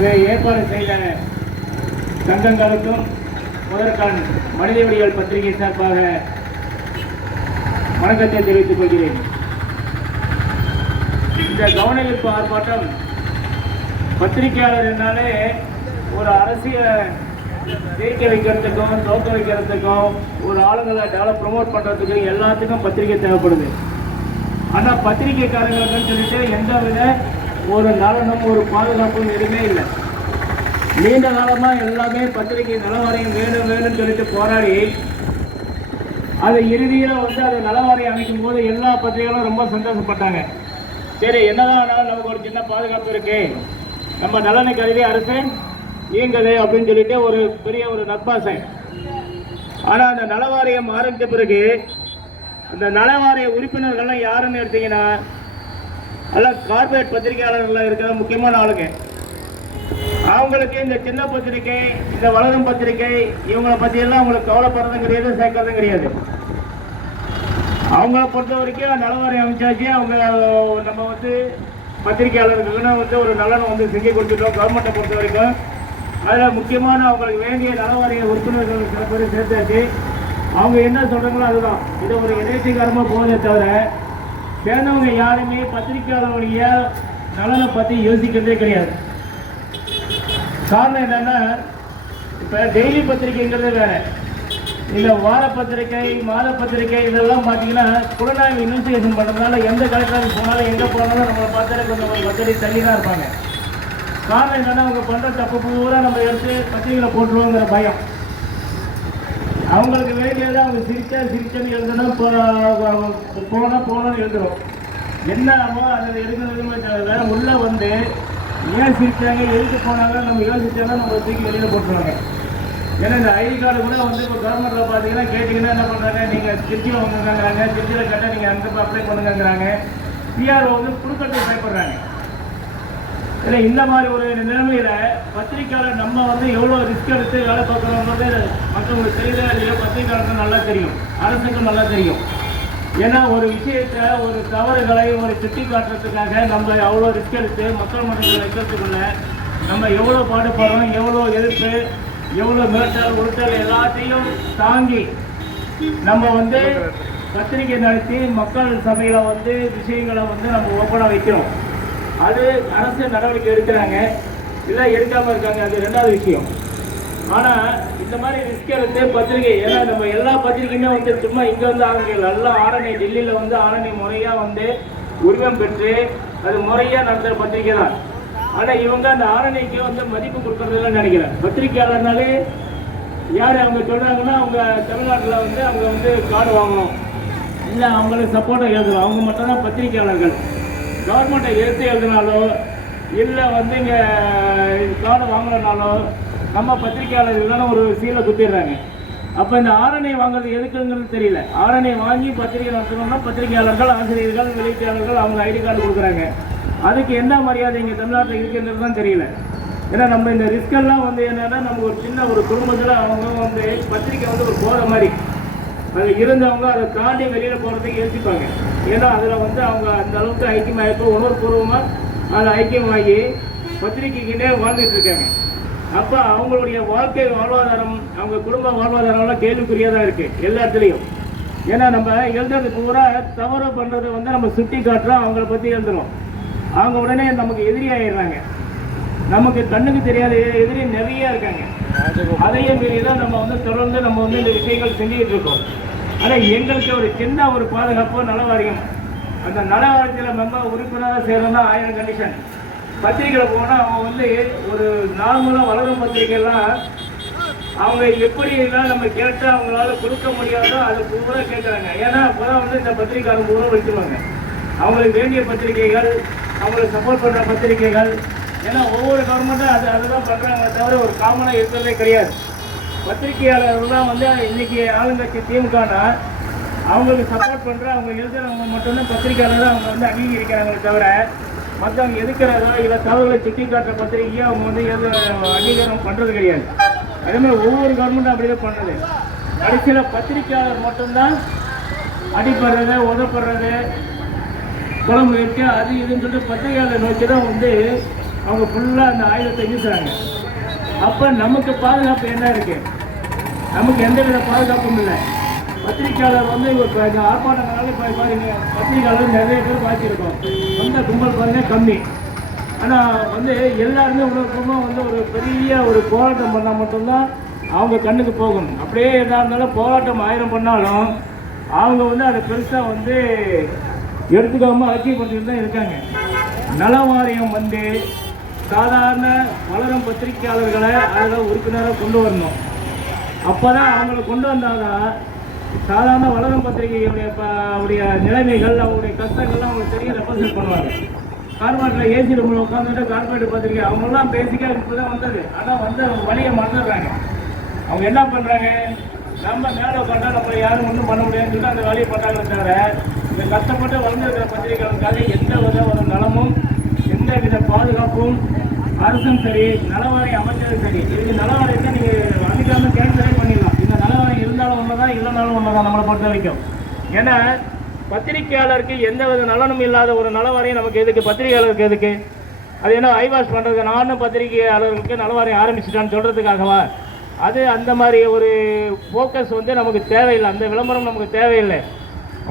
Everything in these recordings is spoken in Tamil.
ஏற்பாடு செய்த சங்கங்களுக்கும் முதற்கான் மனித உரிமைகள் பத்திரிகை சார்பாக வணக்கத்தை தெரிவித்துக் கொள்கிறேன். இந்த கவன ஈர்ப்பு ஆர்ப்பாட்டம் பத்திரிகையாளர் என்னாலே ஒரு அரசியலை ஜெயிக்க வைக்கிறதுக்கும் தோக்க வைக்கிறதுக்கும் ஒரு ஆளுங்களை டெவலப் ப்ரமோட் பண்ணுறதுக்கும் எல்லாத்துக்கும் பத்திரிகை தேவைப்படுது. ஆனால் பத்திரிகைக்காரங்களுக்குன்னு சொல்லிட்டு எந்த வித ஒரு நலனும் ஒரு பாதுகாப்பும் எதுவுமே இல்லை. நீண்ட காலமாக எல்லாமே பத்திரிகை நலவாரியம் வேணும் வேணும்னு சொல்லிட்டு போராடி அது இறுதியில் வந்து அது நலவாரியம் அமைக்கும் போது எல்லா பத்திரிகைகளும் ரொம்ப சந்தோஷப்பட்டாங்க. சரி என்னதான் ஆனாலும் நமக்கு ஒரு சின்ன பாதுகாப்பு இருக்கு. நம்ம நலனை கருதி அரசு இயங்குது அப்படின்னு சொல்லிட்டு ஒரு பெரிய ஒரு நட்பாசை. ஆனால் அந்த நலவாரியம் ஆரம்பித்த பிறகு அந்த நலவாரிய உறுப்பினர்கள்லாம் யாருன்னு எடுத்தீங்கன்னா எல்லாம் கார்பரேட் பத்திரிகையாளர்கள் இருக்கிற முக்கியமான ஆளுங்க. அவங்களுக்கு இந்த சின்ன பத்திரிகை இந்த வளரும் பத்திரிகை இவங்களை பத்தி எல்லாம் அவங்களுக்கு கவலைப்படுறதும் கிடையாது சேர்க்கறதும் கிடையாது. அவங்கள பொறுத்த வரைக்கும் நலவாரி அமைச்சாச்சு. அவங்க நம்ம வந்து பத்திரிகையாளர்களுக்குன்னு வந்து ஒரு நலனை வந்து செஞ்சு கொடுத்துட்டோம் கவர்மெண்ட்டை பொறுத்த வரைக்கும். அதில் முக்கியமான அவங்களுக்கு வேண்டிய நலவாரிய உறுப்பினர்கள் சில பேர் சேர்த்தாச்சு. அவங்க என்ன சொல்கிறாங்களோ அதுதான். இது ஒரு இணையத்திகாரமாக போதே தவிர சேர்ந்தவங்க யாருமே பத்திரிகையாளருடைய நலனை பற்றி யோசிக்கிறதே கிடையாது. காரணம் என்னென்னா இப்போ டெய்லி பத்திரிகைங்கிறது வேறு. இல்லை வார பத்திரிகை மாத பத்திரிகை இதெல்லாம் பார்த்தீங்கன்னா புலனாய்வு இன்வெஸ்டிகேஷன் பண்ணுறதுனால எந்த கலெக்டருக்கு போனாலும் எங்கே போனாலும் நம்மளை பார்த்தாலே கொஞ்சம் ஒரு பத்திரிகை தள்ளி தான் இருப்பாங்க. காரணம் என்னென்னா அவங்க பண்ணுற தப்பு பூரா நம்ம எடுத்து பத்திரிகையில் போட்டுருவோங்கிற பயம். அவங்களுக்கு வேண்டியது அவங்க சிரிச்சா சிரிச்சன்னு எழுதணும் போனால் போனோம்னு எழுதுறோம். என்னமோ அதில் எழுதுறதுமே தவிர உள்ளே வந்து ஏன் சிரிச்சாங்க எழுதி போனாங்க நம்ம யோசிச்சாங்க நம்ம தூக்கி வெளியில் போட்டுருவாங்க. ஏன்னா இந்த ஐடி கார்டு கூட வந்து இப்போ கவர்மெண்ட்டில் பார்த்தீங்கன்னா கேட்டிங்கன்னா என்ன பண்ணுறாங்க நீங்கள் திருச்சியில் வந்துங்கிறாங்க திருச்சியில் கேட்டால் நீங்கள் அங்கே அப்ளை பண்ணுங்கிறாங்க பிஆர்ஓ வந்து கொடுக்கறதுக்கு பயப்படுறாங்க. இல்லை இந்த மாதிரி ஒரு நிலைமையில பத்திரிக்கையாளர் நம்ம வந்து எவ்வளோ ரிஸ்க் எடுத்து வேலை பார்க்குறோங்கிறது மற்றவங்களுக்கு தெரியல இல்லையோ பத்திரிக்கையாளர்கள் நல்லா தெரியும். அரசுக்கும் நல்லா தெரியும். ஏன்னா ஒரு விஷயத்தை ஒரு தவறுகளை ஒரு சுட்டி காட்டுறதுக்காக நம்ம அவ்வளோ ரிஸ்க் எடுத்து மக்கள் மன்றத்தில் வைக்கிறதுக்குள்ள நம்ம எவ்வளோ பாடுபடுறோம் எவ்வளோ எதிர்ப்பு எவ்வளோ மிரட்டல் உருட்டல் எல்லாத்தையும் தாங்கி நம்ம வந்து பத்திரிகை நடத்தி மக்கள் சபையில் வந்து விஷயங்களை வந்து நம்ம ஓப்பனாக வைக்கிறோம். அது அரசு நடவடிக்கை எடுக்கிறாங்க. இல்லை எடுக்காமல் இருக்காங்க. அது ரெண்டாவது விஷயம். ஆனால் இந்த மாதிரி ரிஸ்க் எடுத்து பத்திரிகை ஏன்னா நம்ம எல்லா பத்திரிகையுமே வந்து சும்மா இங்கே வந்து ஆரம்பிக்கல எல்லாம் ஆரணி டெல்லியில் வந்து ஆரணி முறையாக வந்து உரிமம் பெற்று அது முறையாக நடத்துகிற பத்திரிகை தான். ஆனால் இவங்க அந்த ஆரணிக்கு வந்து மதிப்பு கொடுக்கறதுல நினைக்கிறேன். பத்திரிகையாளர்னாலே யார் அவங்க சொல்கிறாங்கன்னா அவங்க தமிழ்நாட்டில் வந்து அவங்க வந்து கார்டு வாங்கணும். இல்லை அவங்களுக்கு சப்போர்ட்டாக எழுதணும் அவங்க மட்டும்தான் பத்திரிகையாளர்கள். கவர்மெண்ட்டை எழுத்து எழுதினாலோ இல்லை வந்து இங்கே கார்டு வாங்கலைனாலோ நம்ம பத்திரிகையாளர் இல்லைன்னு ஒரு சீலை குத்திடுறாங்க. அப்போ இந்த ஆரணை வாங்குறது எதுக்குங்கிறது தெரியல. ஆரணை வாங்கி பத்திரிகை நடத்தணும்னா பத்திரிகையாளர்கள் ஆசிரியர்கள் வெளியீட்டாளர்கள் அவங்க ஐடி கார்டு கொடுக்குறாங்க. அதுக்கு என்ன மரியாதை இங்கே தமிழ்நாட்டில் இருக்குன்றது தான் தெரியல. ஏன்னா நம்ம இந்த ரிஸ்கெல்லாம் வந்து என்னென்னா நம்ம ஒரு சின்ன ஒரு குடும்பத்தில் அவங்க வந்து பத்திரிக்கை வந்து ஒரு போகிற மாதிரி. அது இருந்தவங்க அதை தாண்டி வெளியில் போகிறதுக்கு யோசிப்பாங்க ஏன்னா அதில் வந்து அவங்க அந்த அளவுக்கு ஐக்கியமாக இப்போ உணர்வுபூர்வமாக அதில் ஐக்கியமாகி பத்திரிக்கைக்கிட்டே வாழ்ந்துட்டு இருக்காங்க. அப்போ அவங்களுடைய வாழ்க்கை வாழ்வாதாரம் அவங்க குடும்ப வாழ்வாதாரம்லாம் கேள்விக்குறியாக தான் இருக்குது எல்லா இடத்துலையும் ஏன்னா நம்ம எழுதுறது பூரா தவறு பண்ணுறது வந்து நம்ம சுட்டி காட்டுறோம் அவங்கள பற்றி எழுதுறோம். அவங்க உடனே நமக்கு எதிரி ஆயிடுறாங்க. நமக்கு கண்ணுக்கு தெரியாத எதிரி நிறைய இருக்காங்க. அதையும் மீறி தான் நம்ம வந்து தொடர்ந்து நம்ம வந்து இந்த விஷயங்கள் செஞ்சுக்கிட்டு இருக்கோம். ஆனால் எங்களுக்கு ஒரு சின்ன ஒரு பாதுகாப்பு நலவாரியம். அந்த நலவாரியத்தில் மெம்பர் உறுப்பினராக சேரணும்னா ஆயிரம் கண்டிஷன் பத்திரிக்கையில் போனால் அவங்க வந்து ஒரு நார்மலாக வளரும் பத்திரிகைலாம் அவங்க எப்படி எல்லாம் நம்ம கேட்டு அவங்களால கொடுக்க முடியாதோ அது பூரா கேட்குறாங்க ஏன்னா அப்போ தான் வந்து இந்த பத்திரிக்கை பூரா வச்சுருவாங்க அவங்களுக்கு வேண்டிய பத்திரிகைகள் அவங்களுக்கு சப்போர்ட் பண்ணுற பத்திரிகைகள் ஏன்னா ஒவ்வொரு கவர்மெண்ட்டும் அது அதுதான் பண்ணுறாங்க தவிர ஒரு காமனாக இருக்கிறதே கிடையாது. பத்திரிகையாளர்கள்லாம் வந்து இன்னைக்கு ஆளுங்கட்சி திமுகனா அவங்களுக்கு சப்போர்ட் பண்ணுற அவங்க எழுதுறவங்க மட்டும்தான் பத்திரிகையாளர் அவங்க வந்து அங்கீகரிக்கிறாங்களே தவிர மற்றவங்க எதுக்கிறதோ இல்லை தகவலை சுட்டி காட்டுற பத்திரிகையோ அவங்க வந்து எது அங்கீகாரம் பண்ணுறது கிடையாது. அதேமாதிரி ஒவ்வொரு கவர்மெண்ட்டும் அப்படி தான் பண்ணுறது கடைசியில் பத்திரிகையாளர் மட்டும்தான் அடிப்படுறது உதப்படுறது குழம்பு இருக்குது அது இதுன்னு சொல்லிட்டு பத்திரிகையாளர் நோக்கி தான் வந்து அவங்க ஃபுல்லாக அந்த ஆயுதத்தை வீசுகிறாங்க அப்போ நமக்கு பாதுகாப்பு என்ன இருக்கு? நமக்கு எந்த வித பாதுகாப்பும் இல்லை. பத்திரிக்கையாளர் வந்து இப்போ இந்த ஆர்ப்பாட்டங்களால இப்போ பாருங்க பத்திரிக்கையாளர் நிறைய பேர் பார்த்துருக்கோம் வந்த கும்பல் பாருங்க கம்மி. ஆனால் வந்து எல்லாருமே உணர்வுமா வந்து ஒரு பெரிய ஒரு போராட்டம் பண்ணால் மட்டும்தான் அவங்க கண்ணுக்கு போகும். அப்படியே எதாக இருந்தாலும் போராட்டம் ஆயிரம் பண்ணாலும் அவங்க வந்து அதை பெருசாக வந்து எடுத்துக்காமல் அச்சீவ் பண்ணிட்டு தான் இருக்காங்க. நல வாரியம் வந்து சாதாரண வளரும் பத்திரிகையாளர்களை அதில் உறுப்பினராக கொண்டு வரணும். அப்போ தான் அவங்களை கொண்டு வந்தாதான் சாதாரண வளரும் பத்திரிகையுடைய அவருடைய நிலைமைகள் அவங்களுடைய கஷ்டங்கள்லாம் அவங்களுக்கு தெரிய ரெப்ரசன்ட் பண்ணுவாங்க கார்பரேட்டில் ஏசி ரூமில் உட்காந்துட்டு கார்பரேட் பத்திரிகை அவங்களாம் பேசிக்காக இப்போ தான் வந்தது. ஆனால் வந்து அவங்க வழியை மறந்துடுறாங்க. அவங்க என்ன பண்ணுறாங்க நம்ம மேலே உட்காந்தா நம்ம யாரும் ஒன்றும் பண்ண முடியாதுன்னு சொல்லி அந்த வேலையை பண்ணாங்க தவிர இந்த கஷ்டப்பட்டு வளர்ந்துருக்கிற பத்திரிகைகளுக்காக எந்த வித ஒரு பாதுகாப்பும் அரசும் சரி நலவாரி அமைச்சரும் சரி. இதுக்கு நலவாரியத்தை நீங்கள் அதிகாரம் கேன்சலே பண்ணிடலாம். இந்த நலவாரி இருந்தாலும் ஒன்று தான் இல்லைனாலும் ஒன்று தான் நம்மளை பொறுத்த வரைக்கும். ஏன்னா பத்திரிகையாளருக்கு எந்த வித நலனும் இல்லாத ஒரு நலவாரியம் நமக்கு எதுக்கு? பத்திரிகையாளருக்கு எதுக்கு? அது என்ன ஐவாஷ் பண்ணுறது நானும் பத்திரிகையாளர்களுக்கு நலவாரியம் ஆரம்பிச்சிட்டான்னு சொல்கிறதுக்காகவா அது அந்த மாதிரி ஒரு ஃபோக்கஸ் வந்து நமக்கு தேவையில்லை. அந்த விளம்பரம் நமக்கு தேவையில்லை.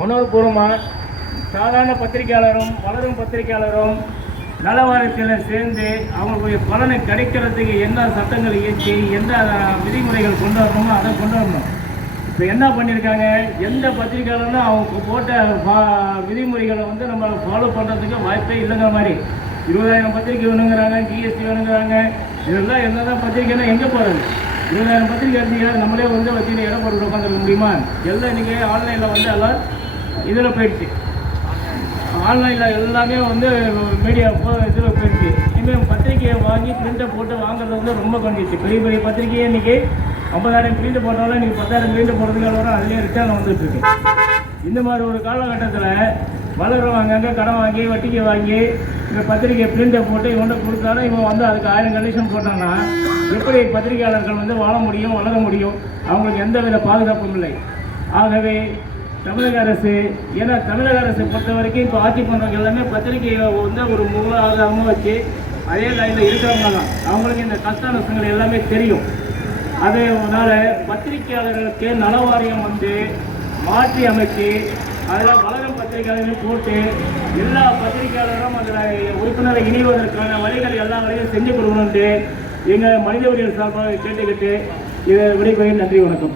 உணவுபூர்வமாக சாதாரண பத்திரிகையாளரும் வளரும் பத்திரிகையாளரும் நலவாரியத்தில் சேர்ந்து அவங்களுடைய பலனை கிடைக்கிறதுக்கு என்ன சட்டங்கள் இயற்றி எந்த விதிமுறைகள் கொண்டு வரணுமோ அதை கொண்டு வரணும் இப்போ என்ன பண்ணியிருக்காங்க? எந்த பத்திரிகையாளரும் அவங்க போட்ட பா- விதிமுறைகளை வந்து நம்ம ஃபாலோ பண்ணுறதுக்கு வாய்ப்பே இல்லைங்கிற மாதிரி. இருபதாயிரம் பத்திரிக்கை வேணுங்கிறாங்க ஜிஎஸ்டி வேணுங்கிறாங்க. இதெல்லாம் என்னதான் பத்திரிக்கைன்னா எங்கே போகிறது இருபதாயிரம் பத்திரிக்கை இருந்தீங்க நம்மளே வந்து வச்சுட்டு இடம் போட்டு உட்காந்துருக்க முடியுமா? எல்லாம் இன்றைக்கி ஆன்லைனில் வந்து எல்லாம் இதில் போயிடுச்சு. ஆன்லைனில் எல்லாமே வந்து மீடியா இதில் போயிருக்கு. இனிமேல் பத்திரிக்கையை வாங்கி பிரிண்டை போட்டு வாங்குறது வந்து ரொம்ப குறைஞ்சிச்சு பெரிய பெரிய பத்திரிக்கையே இன்றைக்கி ஐம்பதாயிரம் பிரிண்ட் போட்டாலும் இன்றைக்கி பத்தாயிரம் பிரிண்ட் போடுறதுக்கு வரும். அதுலேயே ரிட்டர்ன் வந்துட்டுருக்கு இந்த மாதிரி ஒரு காலகட்டத்தில் வளர்றவங்க அங்கே கடன் வாங்கி வட்டிக்கு வாங்கி இந்த பத்திரிக்கை பிரிண்டை போட்டு இவன்கிட்ட கொடுத்தாலும் இவன் வந்து அதுக்கு ஆயிரம் கண்டிஷன் போட்டான்னா எப்படி பத்திரிகையாளர்கள் வந்து வாழ முடியும் வளர முடியும்? அவங்களுக்கு எந்த வித பாதுகாப்பும் இல்லை. ஆகவே தமிழக அரசு ஏன்னா தமிழக அரசை பொறுத்த வரைக்கும் இப்போ ஆட்சி பண்ணுறவங்க எல்லாமே பத்திரிகையை வந்து ஒரு முக ஆதாரமாக வச்சு அதே லைனில் இருக்கிறவங்க தான். அவங்களுக்கு இந்த கஷ்ட நஷ்டங்கள் எல்லாமே தெரியும். அதனால பத்திரிகையாளர்களுக்கு நலவாரியம் வந்து மாற்றி அமைச்சு அதில் வளரும் பத்திரிகையாளர்களையும் போட்டு எல்லா பத்திரிகையாளரும் அதில் உறுப்பினரை இணைவதற்கான வழிகள் எல்லா வழியும் செஞ்சு கொடுக்கணுன்ட்டு எங்கள் மனித உரிமை சார்பாக கேட்டுக்கிட்டு இதை விடைபெறும் நன்றி வணக்கம்.